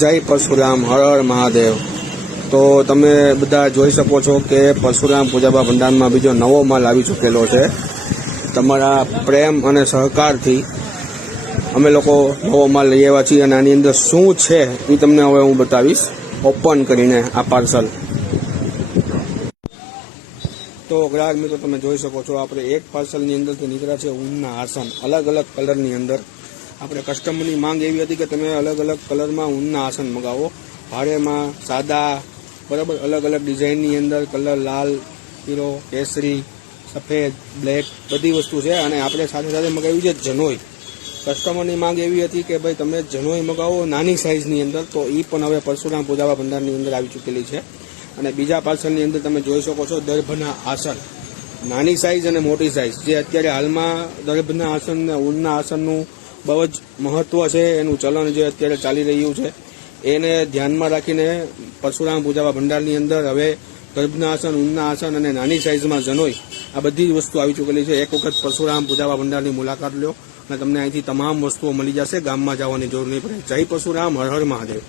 જય પરશુરામ, હર હર મહાદેવ। તો તમે બધા જોઈ શકો છો કે પરશુરામ પૂજાબા ભંડારમાં બીજો નવો માલ આવી ચૂકેલો છે। તમારા પ્રેમ અને સહકારથી અમે લોકો નવો માલ લઈ આવ્યા છીએ અને આની અંદર શું છે એ તમને હવે હું બતાવીશ ઓપન કરીને આ પાર્સલ। તો ગ્રાહક મિત્રો તમે જોઈ શકો છો આપણે એક પાર્સલની અંદરથી નીકળ્યા છે ઊનના આસન અલગ અલગ કલરની અંદર। આપણે કસ્ટમરની માંગ એવી હતી કે તમે અલગ અલગ કલરમાં ઊનના આસન મગાવો, ભારેમાં, સાદા, બરાબર, અલગ અલગ ડિઝાઇનની અંદર કલર લાલ, પીળો, કેસરી, સફેદ, બ્લેક બધી વસ્તુ છે। અને આપણે સાથે સાથે મગાવ્યું છે જનોઈ। કસ્ટમરની માંગ એવી હતી કે ભાઈ તમે જનોઈ મગાવો નાની સાઇઝની અંદર, તો એ પણ હવે પરશુરામ પૂજાબા ભંડારની અંદર આવી ચૂકેલી છે। અને બીજા પાર્સલની અંદર તમે જોઈ શકો છો દર્ભના આસન, નાની સાઇઝ અને મોટી સાઇઝ, જે અત્યારે હાલમાં દર્ભના આસન ને ઊનના આસનનું બહુ જ મહત્વ છે, એનું ચલણ જે અત્યારે ચાલી રહ્યું છે એને ધ્યાનમાં રાખીને પરશુરામ પૂજાબા ભંડારની અંદર હવે દર્ભના આસન, ઊનના આસન અને નાની સાઇઝમાં જનોઈ આ બધી જ વસ્તુ આવી ચૂકેલી છે। એક વખત પરશુરામ પૂજાબા ભંડારની મુલાકાત લો અને તમને અહીંથી તમામ વસ્તુઓ મળી જશે, ગામમાં જવાની જરૂર નહીં પડે। જય પરશુરામ, હર હર મહાદેવ।